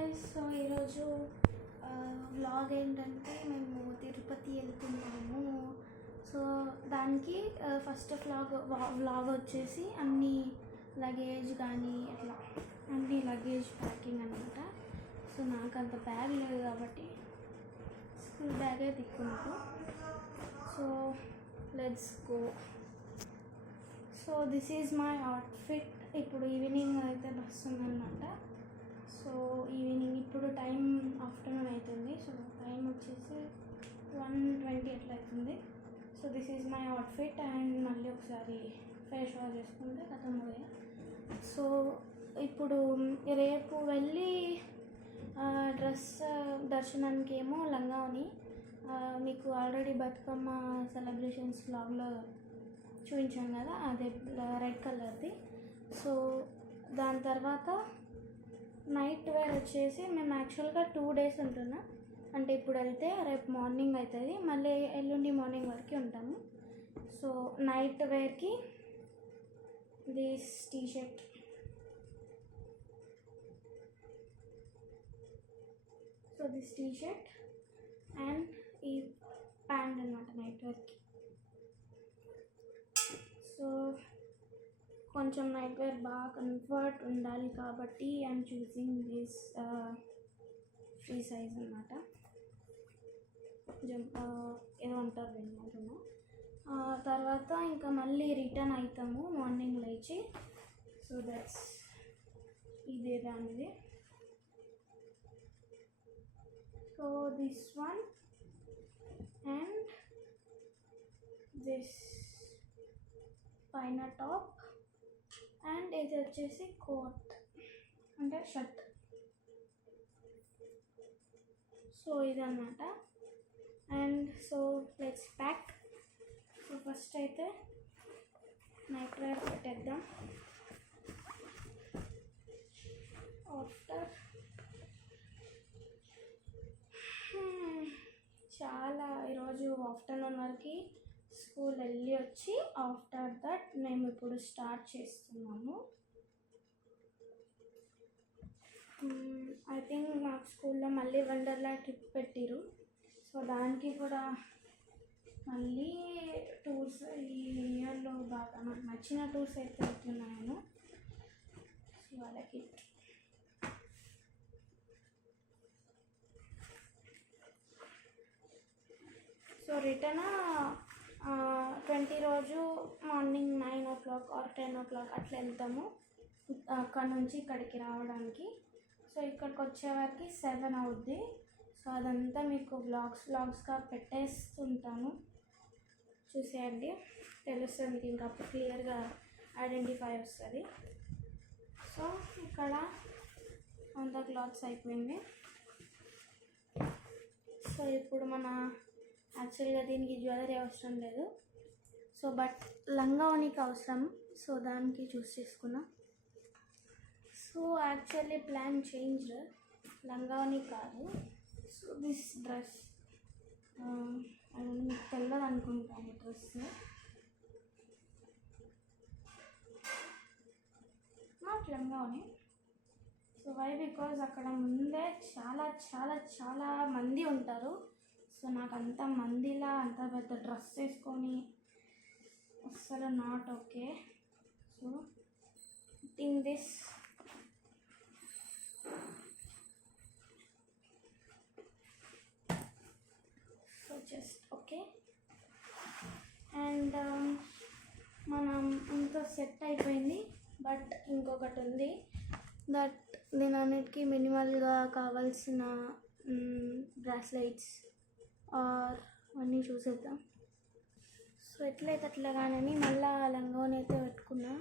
Guys, so ఈరోజు vlog ఏంటంటే మేము తిరుపతి వెళ్తున్నాము. సో దానికి ఫస్ట్ వ్లాగ్ వచ్చేసి అన్ని లగేజ్ కానీ అట్లా అన్ని లగేజ్ ప్యాకింగ్ అనమాట. సో నాకు అంత బ్యాగ్ లేదు కాబట్టి స్కూల్ బ్యాగే తిక్కున్నాను. So let's go. So this is my outfit. ఇప్పుడు ఈవినింగ్ అయితే బస్ ఉందన్నమాట. సో ఈవినింగ్ ఇప్పుడు టైం ఆఫ్టర్నూన్ అవుతుంది. సో టైం వచ్చేసి 1:20 అట్లా అవుతుంది. So this is my outfit. And మళ్ళీ ఒకసారి ఫేస్ వాష్ చేసుకుంటే కథం పోయా. సో ఇప్పుడు రేపు వెళ్ళి దర్శనానికి ఏమో లంగావని మీకు ఆల్రెడీ బతుకమ్మ సెలబ్రేషన్స్ వ్లాగ్లో చూపించాను కదా, అదే రెడ్ కలర్ది. సో దాని తర్వాత నైట్ వేర్ వచ్చేసి మేము యాక్చువల్గా 2 days ఉంటున్నాం. అంటే ఇప్పుడు వెళ్తే రేపు మార్నింగ్ అవుతుంది, మళ్ళీ ఎల్లుండి మార్నింగ్ వరకు ఉంటాము. సో నైట్ వేర్కి this T-shirt, so this T-shirt and ఈ ప్యాంట్ అనమాట నైట్ వేర్కి. సో కొంచెం నైట్ వేర్ బాగా కంఫర్ట్ ఉండాలి కాబట్టి I'm choosing this free size అనమాట. ఏదో ఉంటారు విన్నాను. తర్వాత ఇంకా మళ్ళీ రిటర్న్ అవుతాము మార్నింగ్ లేచి. సో దట్స్ ఇదే దానిది. So this one and this పైన టాప్ అండ్ ఇది వచ్చేసి కోట్ అంటే షర్ట్. సో ఇదన్నమాట. And so let's pack. So first అయితే నైట్ వేర్ పెట్టేద్దాం. ఆఫ్టర్ చాలా ఈరోజు ఆఫ్టర్నూన్ వరకు స్కూల్ వెళ్ళి వచ్చి ఆఫ్టర్ దట్ మేము ఇప్పుడు స్టార్ట్ చేస్తున్నాము. ఐ థింక్ మాకు స్కూల్లో మళ్ళీ వండర్లా ట్రిప్ పెట్టిరు. సో దానికి కూడా మళ్ళీ టూర్స్ ఈ ఇయర్లో బాగా నాకు నచ్చిన టూర్స్ అయితే పెడుతున్నాను. సో వాళ్ళకి సో రిటర్న్ 20 రోజు మార్నింగ్ 9 o'clock ఆర్ 10 o'clock అట్లా వెళ్తాము అక్కడ నుంచి ఇక్కడికి రావడానికి. సో ఇక్కడికి వచ్చేవారికి 7 అవుద్ది. సో అదంతా మీకు వ్లాగ్స్గా పెట్టేస్తుంటాను, చూసేయండి, తెలుస్తుంది, ఇంకా క్లియర్గా ఐడెంటిఫై వస్తుంది. సో ఇక్కడ అంత క్లాత్స్ అయిపోయింది. సో ఇప్పుడు మన యాక్చువల్గా దీనికి జ్యువెలరీ అవసరం లేదు. సో బట్ లంగావనికి అవసరం. సో దానికి చూస్ చేసుకున్నా. సో యాక్చువల్లీ ప్లాన్ చేంజ్, లంగావని కాదు. సో దిస్ డ్రెస్ మీకు తెల్లది అనుకుంటాను డ్రెస్. నాట్ లంగావని. సో వై బికాజ్ అక్కడ ముందే చాలా చాలా చాలా మంది ఉంటారు. సో నాకు అంత మందిలా అంత పెద్ద డ్రెస్ వేసుకొని అస్సలు not okay. So in this so just okay. And మనం ఇంత సెట్ అయిపోయింది. బట్ ఇంకొకటి ఉంది, దట్ దీని అన్నిటికీ మినిమల్గా కావాల్సిన బ్రాస్లెట్స్ ఆర్ అన్నీ చూసేద్దాం. సో ఎట్లయితే అట్లా కానీ మళ్ళీ లంగావని అయితే పెట్టుకున్నా.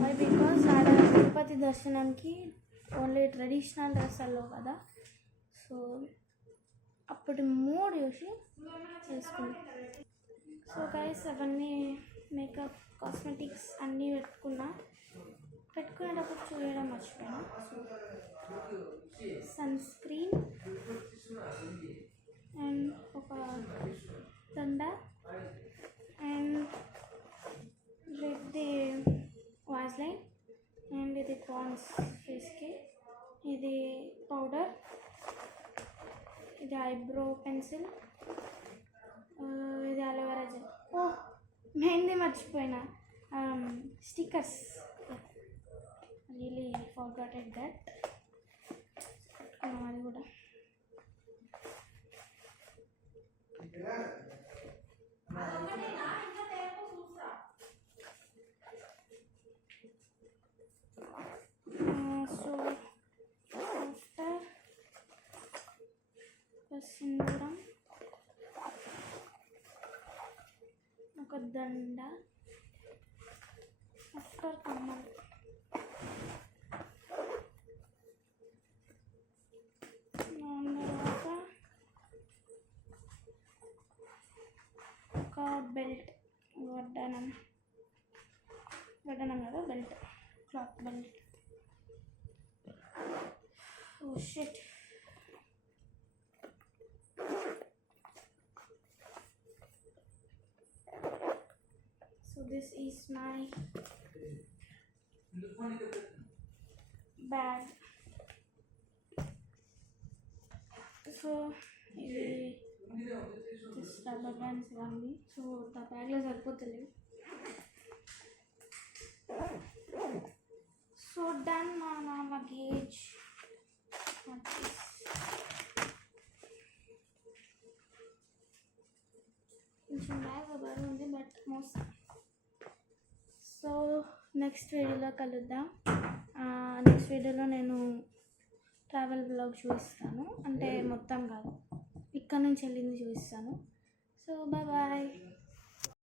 వై బికాస్ ఆడ తిరుపతి దర్శనానికి ఓన్లీ ట్రెడిషనల్ డ్రెస్ అల్లో కదా. సో అప్పుడు మూడు చూసి చేసుకున్నా. సో గైస్ అవన్నీ మేకప్ కాస్మెటిక్స్ అన్నీ పెట్టుకునేటప్పుడు చూడడం మర్చిపోయినా. సో సన్ స్క్రీన్ అండ్ ఒక దండ అండ్ ఇది వాజ్లైన్ అండ్ ఇది పాండ్స్ ఫేస్కి, ఇది పౌడర్, ఇది ఐబ్రో పెన్సిల్, ఇది అలోవెరా జెల్. ఓ మెహందీ మర్చిపోయినా, స్టిక్కర్స్. Really ఫర్గాటెడ్ that. అది కూడా సో ఆఫ్టర్ సింధూరం, ఒక దండ, ఆఫ్టర్ కమ్మలు. తర్వాత ఒక బెల్ట్, వడ్డానం కదా, belt, cloth belt. Oh shit. So this is my bag. So ఇది జస్ట్ రబ్బర్ బ్యాండ్స్ ఇవన్నీ. సో ఆ బ్యాగ్లో సరిపోతలేవు. సో డన్ నా లగేజ్. కొంచెం బ్యాగ్ బరువు ఉంది, బట్ మోస్ట్. సో నెక్స్ట్ వీడియోలో కలుద్దాం. నెక్స్ట్ వీడియోలో నేను ట్రావెల్ బ్లాగ్ చూపిస్తాను, అంటే మొత్తం కాదు, ఇక్కడ నుంచి వెళ్ళింది చూపిస్తాను. So bye.